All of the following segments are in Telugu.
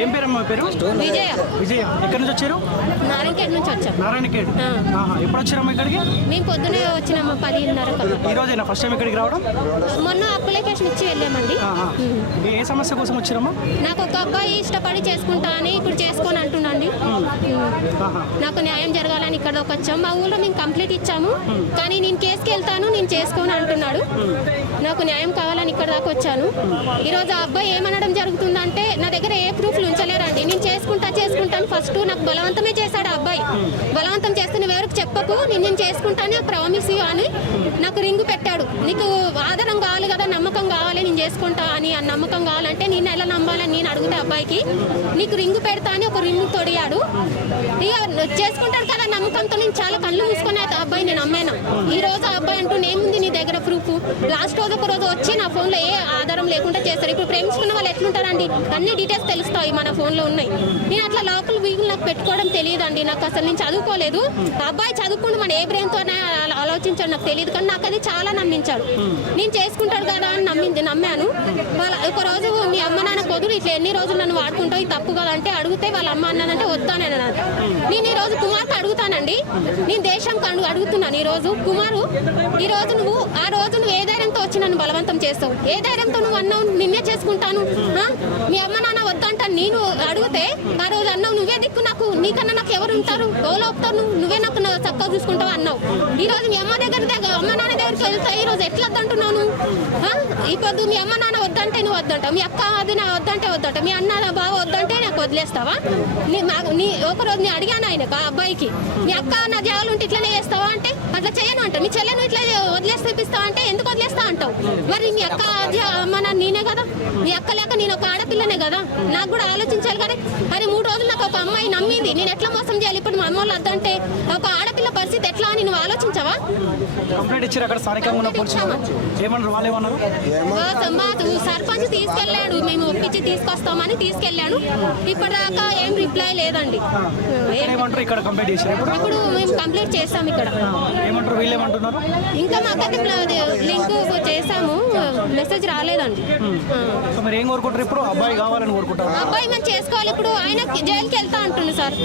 ఏం పేరమ్మా పేరు? విజయ. విజయ ఎక్కడి నుంచి వచ్చారు? నారాయణఖేడ్ నుంచి వచ్చాం. నారాయణఖేడ్. ఎప్పుడు వచ్చారమ్మా ఇక్కడికి? మేము పొద్దునే వచ్చినాము 10:30. ఈ రోజేనా ఫస్ట్ టైం ఇక్కడికి రావడం? మొన్న అప్లికేషన్ ఇచ్చి వెళ్ళామండి. ఏ సమస్య కోసం వచ్చారమ్మా? నాకు ఒక అబ్బాయి ఇష్టపడి చేసుకుంటా అని ఇప్పుడు చేసుకొని అంటున్నాండి. నాకు న్యాయం జరగాలని ఇక్కడికి వచ్చాం. మా ఊళ్ళో మేము కంప్లీట్ ఇచ్చాము, కానీ నేను కేసుకి వెళ్తాను, నేను చేసుకోని అంటున్నాడు. నాకు న్యాయం కావాలని ఇక్కడ దాకా వచ్చాను. ఈరోజు ఆ అబ్బాయి ఏమనడం జరుగుతుందంటే, నా దగ్గర ఏ ప్రూఫ్లు ఉంచలేరండి. నేను చేసుకుంటాను ఫస్ట్ నాకు బలవంతమే చేశాడు ఆ అబ్బాయి. బలవంతం చేస్తే నువ్వు ఎవరికి చెప్పకు, నేను చేసుకుంటానే ప్రామిస్ అని నాకు రింగు పెట్టాడు. నీకు ఆధారం కావాలి కదా, నమ్మకం కావాలి, నేను చేసుకుంటా అని. ఆ నమ్మకం కావాలంటే నేను ఎలా నమ్మాలని నేను అడిగితే అబ్బాయికి నీకు రింగు పెడతా అని ఒక రింగు తొడిగాడు. ఇక చేసుకుంటాడు కదా నమ్మకంతో నేను చాలా కళ్ళు మూసుకొని ఆ అబ్బాయి నేను నమ్మాను. ఈ రోజు ఆ అబ్బాయి అంటూ ఏముంది నీ దగ్గర ప్రూఫ్? లాస్ట్ రోజు ఒక రోజు వచ్చి నా ఫోన్లో ఏ ఆధారం లేకుండా చేస్తారు. ఇప్పుడు ప్రేమించుకున్న వాళ్ళు ఎట్లుంటారండి, అన్ని డీటెయిల్స్ తెలుస్తాయి మన ఫోన్లో ఉన్నాయి. నేను అట్లా లోకల్ వీగులు నాకు పెట్టుకోవడం తెలియదండి. నాకు అసలు నేను చదువుకోలేదు. అబ్బాయి చదువుకుంటూ మన ఏ బ్రెయిన్తోనే ఆలోచించాడు నాకు తెలియదు, కానీ నాకు అది చాలా నమ్మించాడు. నేను చేసుకుంటాడు కదా అని నమ్మాను. వాళ్ళ ఒక రోజు మీ అమ్మ నాన్న కొదురు ఇట్లా ఎన్ని రోజులు నన్ను వాడుకుంటావు, ఇది తప్పు కదా అంటే అడిగితే వాళ్ళ అమ్మ అన్నానంటే వద్దానంట. నేను ఈ రోజు కుమార్కి అడుగుతానండి, నేను దేశం అడుగుతున్నాను. ఈ రోజు కుమారు, ఈ రోజు నువ్వు ఆ రోజు నువ్వు ఏ ధైర్యంతో వచ్చి నన్ను బలవంతం చేస్తావు? ఏ ధైర్యంతో నువ్వు అన్నావు నిన్నే చేసుకుంటాను, మీ అమ్మ నాన్న వద్దంటాను నేను అడిగితే ఆ రోజు అన్నావు నువ్వే దిక్కు, నాకు నీకన్నా నాకు ఎవరు ఉంటారు, ఎవరు ఒప్పుతారు, నువ్వే నాకు చక్కగా చూసుకుంటావు అన్నావు. ఈ రోజు మీ అమ్మ నాన్న దగ్గరికి వెళ్తా ఈ రోజు ఎట్లా వద్దంటున్నాను? ఇప్పుడు మీ అమ్మ నాన్న వద్దంటే నువ్వు వద్దంటావు, మీ అక్క అది నా వద్దంటే వద్దంటావు, మీ అన్న బావ వద్దంటే నాకు వదిలేస్తావా? ఒకరోజు నేను అడిగాను ఆయనకు ఆ అబ్బాయికి, మీ అక్క నా జాగాలు ఉంటే ఇట్లనే చేస్తావా అంటే అట్లా చేయను అంటావు. మీ చెల్లెను ఇట్లా వదిలేసి తెప్పిస్తావా అంటే ఎందుకు వదిలేస్తా అంటావు? మరి మీ అక్క అమ్మ నాన్న నేనే కదా, మీ అక్క లేక నేను ఒక ఆడపిల్లనే కదా, నాకు కూడా ఆలోచించాలి కదా. మరి 3 రోజులు నాకు ఒక అమ్మాయి నమ్మింది, నేను ఎట్లా మోసం చేయాలి? ఇప్పుడు మా అమ్మ వాళ్ళు వద్దంటే ఒక ఆడపిల్ల పరిస్థితి ఎట్లా అని నువ్వు ఆలోచించవా? సర్పంచ్ తీసుకెళ్ళాడు, మేము ఒప్పించి తీసుకొస్తామని తీసుకెళ్ళాను. ఇప్పటిదాకా ఏం రిప్లై లేదండి. ఇప్పుడు మేము కంప్లీట్ చేస్తాం ఇక్కడ. ఇంకా మాకైతే లింక్ చేసాము, మెసేజ్ రాలేదండి. అబ్బాయి మనం చేసుకోవాలి. ఇప్పుడు ఆయన జైలుకి వెళ్తా అంటుండు సార్,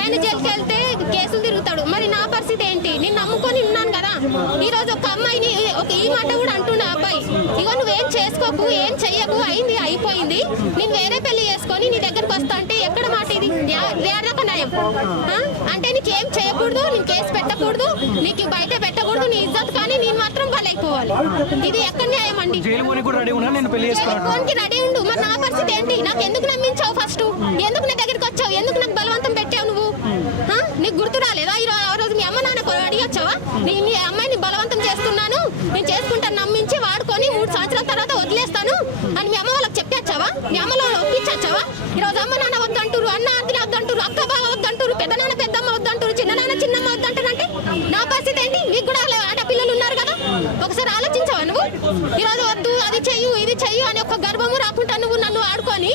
ఆయన జైలుకి వెళ్తే కేసులు తిరుగుతాడు. మరి నా పరిస్థితి ఏంటి? నేను నమ్ముకొని ఉన్నాను కదా. ఈ రోజు ఒక అమ్మాయిని ఈ మాట కూడా అంటున్నా అబ్బాయి, ఇగో నువ్వేం చేసుకోకు, ఏం చెయ్యకు, అయింది అయిపోయింది, నేను వేరే పెళ్లి చేసుకొని నీ దగ్గరకు వస్తా అంటే ఎక్కడ మాట ఇది? ఏడొక న్యాయం అంటే నీకేం చేయకూడదు, నీకు కేసు పెట్టకూడదు, నీకు బయట పెట్టకూడదు, నీ ఇజ్జత్, కానీ నేను మాత్రం బలైపోవాలి. ఇది ఎక్కడ న్యాయం అండి? రెడీ ఉండు. మరి నా పరిస్థితి ఏంటి? నాకు ఎందుకు నమ్మించావు? ఫస్ట్ ఎందుకు నా దగ్గరికి వచ్చావు? ఎందుకు నాకు బలవంతం పెట్టావు నువ్వు? నీకు గుర్తు రాలేదా? ఆ రోజు మీ అమ్మ నాన్న అడిగి వచ్చావా? నేను మీ అమ్మాయిని బలవంతం చేస్తున్నాను, నేను చేసుకుంటాను నమ్మించి వాడుకొని 3 సంవత్సరాల తర్వాత వదిలేస్తాను అని మీ అమ్మ వాళ్ళకి చెప్పొచ్చావా? మీ అమ్మలో ఒప్పించచ్చావా? ఈరోజు అమ్మ నాన్న వద్దంటారు, అన్న అద్దె వద్దంటారు, అక్క బావ వద్దంటారు, పెద్ద నాన్న పెద్దమ్మ వద్దంటారు, చిన్న నాన్న చిన్నమ్మ వద్దంటారు. అంటే నా పరిస్థితి ఏంటి? మీకు కూడా ఆడపిల్లలు ఉన్నారు కదా, ఒకసారి ఆలోచించావా నువ్వు? ఈరోజు వద్దు అది చెయ్యు ఇది చెయ్యు అని ఒక గర్భము రాకుండా నువ్వు నన్ను ఆడుకొని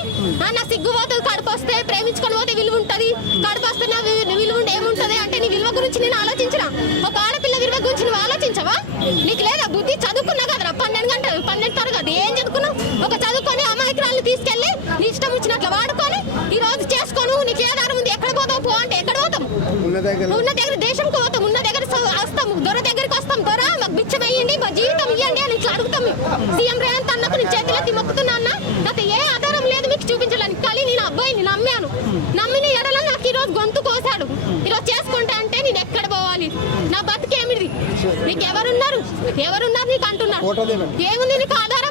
నా సిగ్గు పోతుంది, కడుపు వస్తే ప్రేమించుకొని పోతే విలువ ఉంటుంది, కడుపు వస్తే నా విలువ ఏముంటది అంటే నీ విలువ గురించి నేను ఆలోచించిన. ఒక ఆడపిల్ల విలువ గురించి నువ్వు ఆలోచించవా? నీకు లేదా బుద్ధి? చదువుకున్నా కదరా 12 తరగతి ఏం చదువుకున్నావు? ఒక చదువుకొని అమాయకురాలను తీసుకెళ్లి నీ ఇష్టం వచ్చినట్లు వాడుకొని ఈ రోజు చేసుకోను, నీకు ఏదారం ఉంది, ఎక్కడ పోతావు పో అంటే ఎక్కడ పోతాం? ఉన్న దగ్గర దేశంకి పోతాం, ఉన్న దగ్గర వస్తాం, దొర దగ్గరికి వస్తాం, దొర మాకు బిచ్చం వేయండి, మా జీవితం ఇవ్వండి అని ఇట్లా అడుగుతాం. సీఎం రేవంత్ అన్నకు నేను చేతులెత్తి మొక్కుతున్నా అన్న, నాకు ఏ ఆధారం లేదు మీకు చూపించాలని, కానీ నేను అబ్బాయిని నమ్మాను. నమ్మిన ఎడల నాకు ఈరోజు గొంతు కోసాడు. ఈరోజు చేసుకుంటా అంటే నేను ఎక్కడ పోవాలి? నా బతుకేమిది? నీకు ఎవరున్నారు నీకు అంటున్నాడు? ఏముంది నీకు ఆధారం?